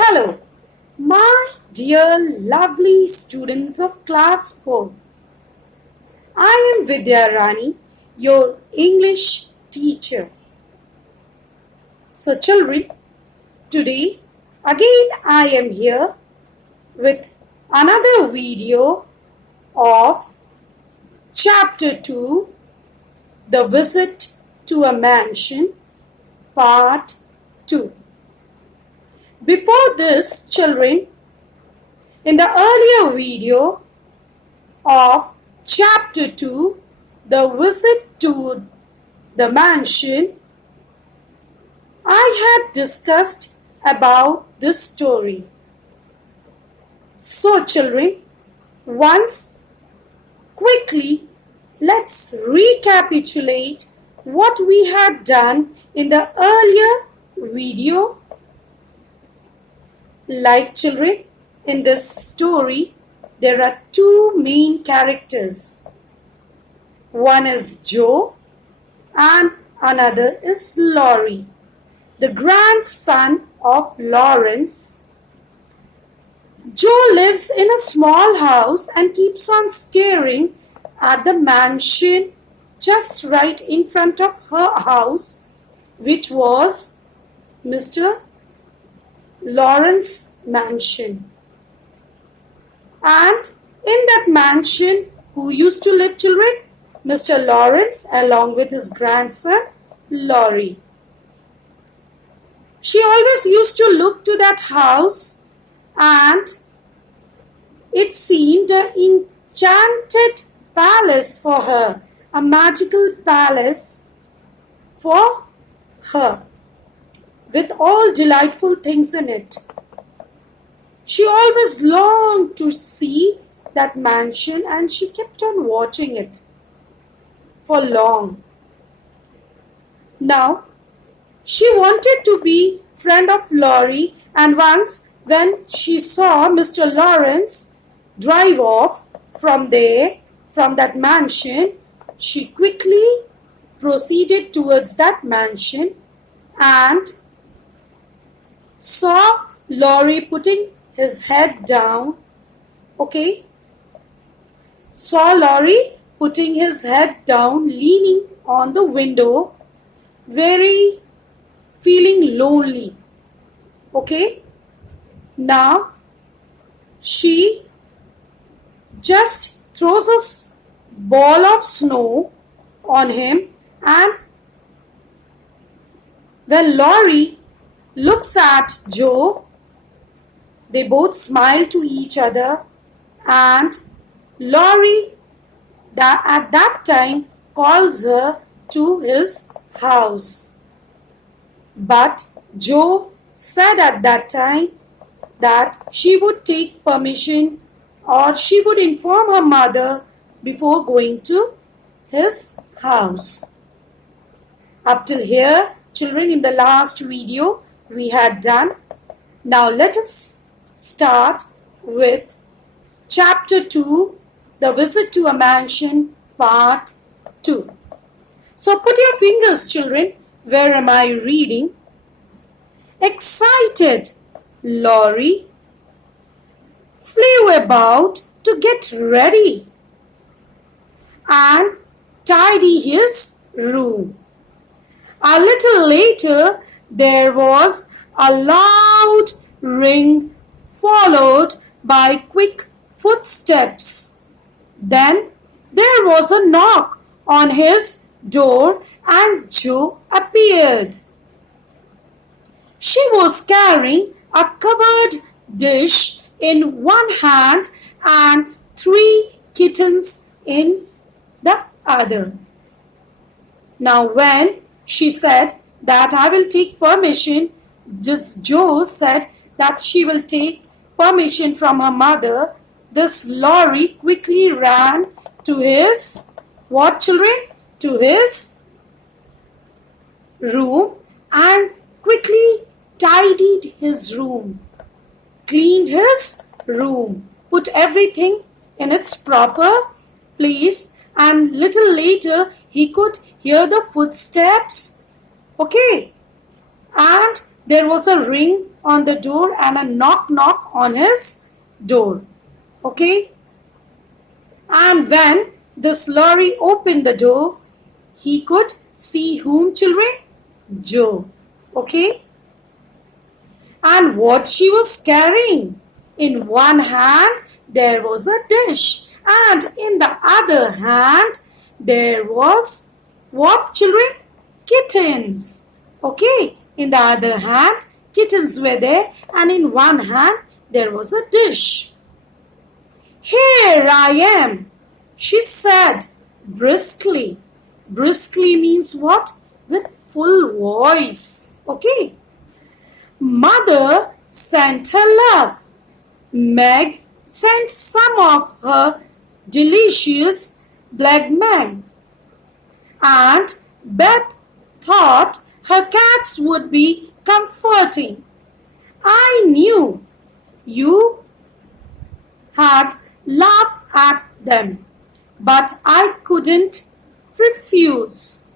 Hello, my dear lovely students of class 4. I am Vidya Rani, your English teacher. So children, today again I am here with another video of Chapter 2, The Visit to a Mansion, Part 2. Before this, children, in the earlier video of Chapter 2, The Visit to the Mansion, I had discussed about this story. So children, once quickly let's recapitulate what we had done in the earlier video. Like children, in this story, there are two main characters. One is Joe and another is Laurie, the grandson of Lawrence. Joe lives in a small house and keeps on staring at the mansion just right in front of her house, which was Mr. Lawrence mansion. And in that mansion, who used to live, children? Mr. Lawrence along with his grandson Laurie. She always used to look to that house, and it seemed an enchanted palace for her, a magical palace for her, with all delightful things in it. She always longed to see that mansion, and she kept on watching it for long. Now, she wanted to be friend of Laurie, and once when she saw Mr. Lawrence drive off from that mansion, she quickly proceeded towards that mansion and saw Laurie putting his head down. Saw Laurie putting his head down, leaning on the window, very feeling lonely. Now she just throws a ball of snow on him, and when Laurie looks at Joe, they both smile to each other, and Laurie at that time calls her to his house. But Joe said at that time that she would take permission, or she would inform her mother before going to his house. Up till here, children, in the last video we had done. Now let us start with Chapter 2, The Visit to a Mansion, Part 2. So put your fingers, children. Where am I reading? Excited, Laurie flew about to get ready and tidy his room. A little later, there was a loud ring followed by quick footsteps. Then there was a knock on his door, and Joe appeared. She was carrying a covered dish in one hand and 3 kittens in the other. Now when she said that I will take permission, this Joe said that she will take permission from her mother. This Laurie quickly ran to his, what children? To his room and quickly tidied his room, cleaned his room, put everything in its proper place, and little later he could hear the footsteps. And there was a ring on the door and a knock knock on his door. Okay? And when this Laurie opened the door, he could see whom, children? Joe. Okay? And what she was carrying? In one hand, there was a dish. And in the other hand, there was what, children? Kittens. Okay? In the other hand, kittens were there. And in one hand, there was a dish. Here I am, she said briskly. Briskly means what? With full voice. Okay? Mother sent her love. Meg sent some of her delicious black mag. And Beth thought her cats would be comforting. I knew you had laughed at them, but I couldn't refuse.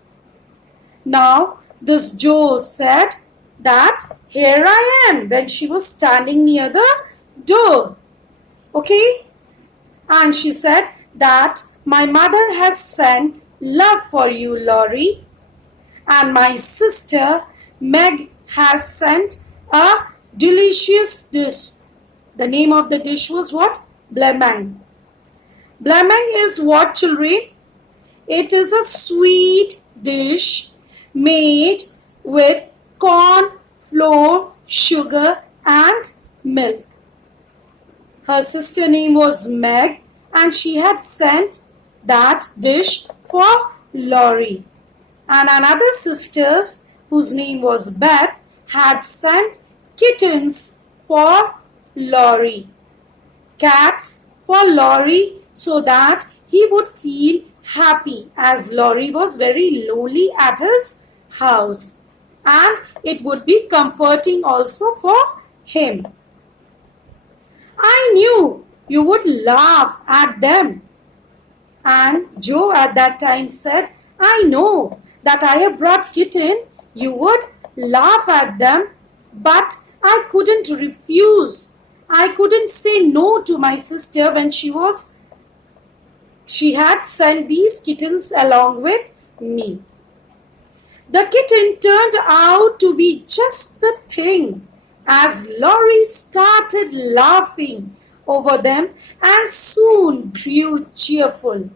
Now, this Joe said that here I am when she was standing near the door. Okay? And she said that my mother has sent love for you, Laurie. And my sister Meg has sent a delicious dish. The name of the dish was what? Blamang. Blamang is what, children? It is a sweet dish made with corn, flour, sugar and milk. Her sister name was Meg and she had sent that dish for Laurie. And another sister's, whose name was Beth, had sent kittens for Laurie. Cats for Laurie so that he would feel happy as Laurie was very lonely at his house. And it would be comforting also for him. I knew you would laugh at them. And Joe at that time said, I know that I have brought kitten. You would laugh at them, but I couldn't refuse. I couldn't say no to my sister when she had sent these kittens along with me. The kitten turned out to be just the thing as Laurie started laughing over them and soon grew cheerful.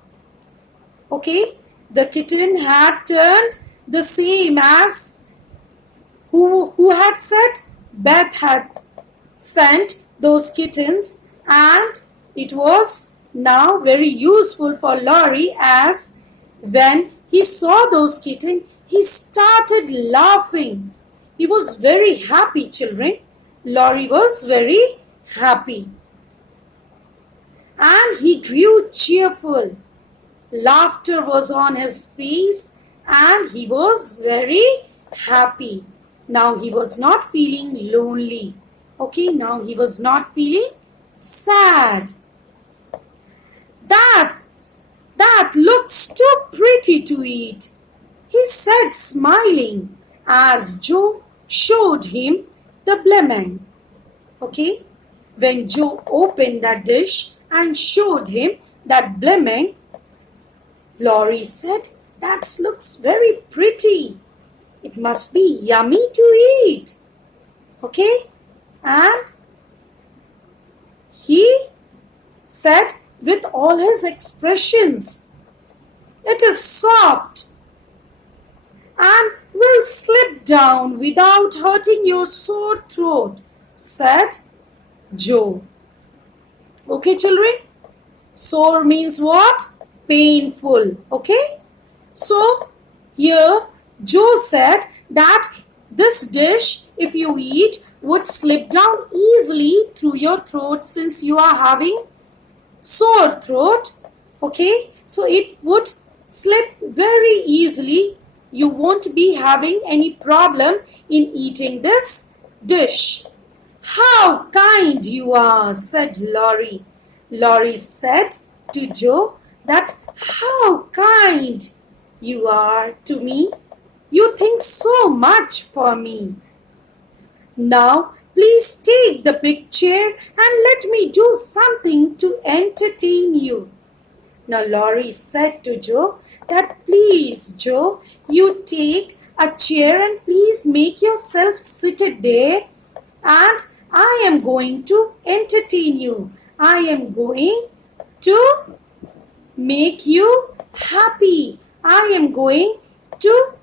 Okay, the kitten had turned the same as who had said? Beth had sent those kittens, and it was now very useful for Laurie as when he saw those kittens, he started laughing. He was very happy, children. Laurie was very happy. And he grew cheerful. Laughter was on his face and he was very happy. Now he was not feeling lonely. Okay, now he was not feeling sad. That looks too pretty to eat, he said smiling as Joe showed him the blamang. Okay, when Joe opened that dish and showed him that blamang, Laurie said, that looks very pretty. It must be yummy to eat. Okay, and he said with all his expressions, it is soft and will slip down without hurting your sore throat, said Joe. Okay, children? Sore means what? Painful. Okay? So, here Joe said that this dish, if you eat, would slip down easily through your throat since you are having sore throat. Okay? So, it would slip very easily. You won't be having any problem in eating this dish. How kind you are, said Laurie. Laurie said to Joe that how kind you are to me. You think so much for me. Now, please take the big chair and let me do something to entertain you. Now, Laurie said to Joe that, please, Joe, you take a chair and please make yourself seated there, and I am going to entertain you. I am going to make you happy. I am going to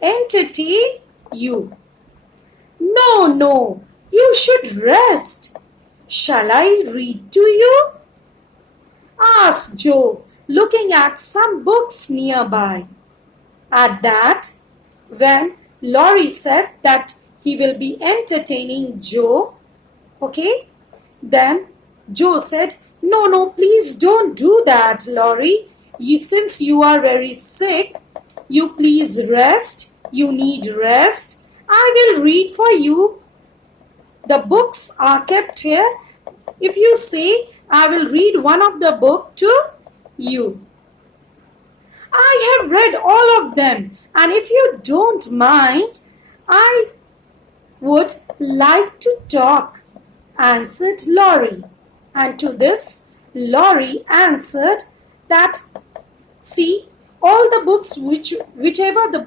entertain you. No, no, you should rest. Shall I read to you? Asked Joe, looking at some books nearby. At that, when Laurie said that he will be entertaining Joe, okay, then Joe said, no, no, please don't do that, Laurie. Since you are very sick, you please rest. You need rest. I will read for you. The books are kept here. If you say, I will read one of the book to you. I have read all of them, and if you don't mind, I would like to talk, answered Laurie. And to this, Laurie answered that, see, all the books, whichever the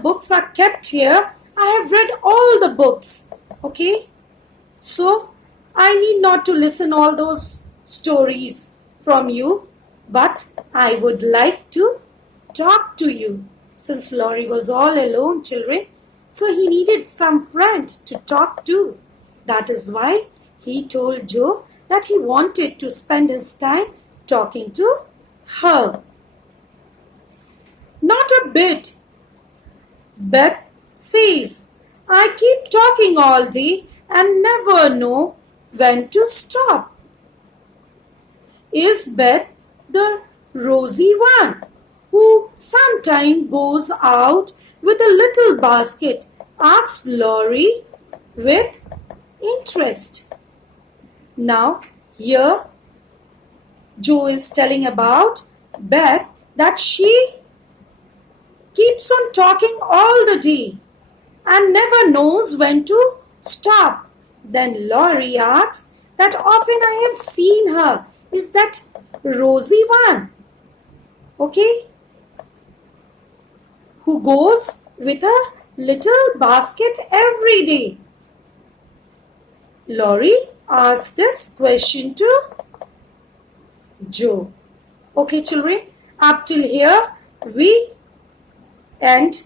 books are kept here, I have read all the books. Okay? So, I need not to listen all those stories from you, but I would like to talk to you. Since Laurie was all alone, children, so he needed some friend to talk to. That is why he told Joe that he wanted to spend his time talking to her. Not a bit. Beth says, I keep talking all day and never know when to stop. Is Beth the rosy one who sometimes goes out with a little basket? Asked Laurie with interest. Now, here Joe is telling about Beth that she keeps on talking all the day and never knows when to stop. Then Laurie asks that often I have seen her. Is that rosy one? Okay? Who goes with a little basket every day? Laurie asks this question to Joe. Okay, children, up till here we end.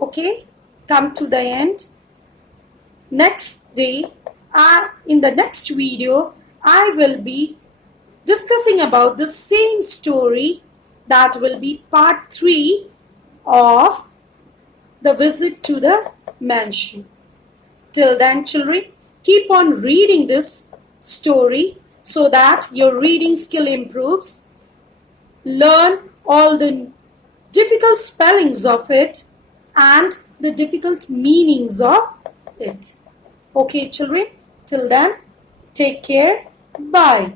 Okay, come to the end. Next day, in the next video, I will be discussing about the same story. That will be part 3 of the visit to the mansion. Till then, children, keep on reading this story so that your reading skill improves. Learn all the difficult spellings of it and the difficult meanings of it. Okay, children, till then, take care. Bye.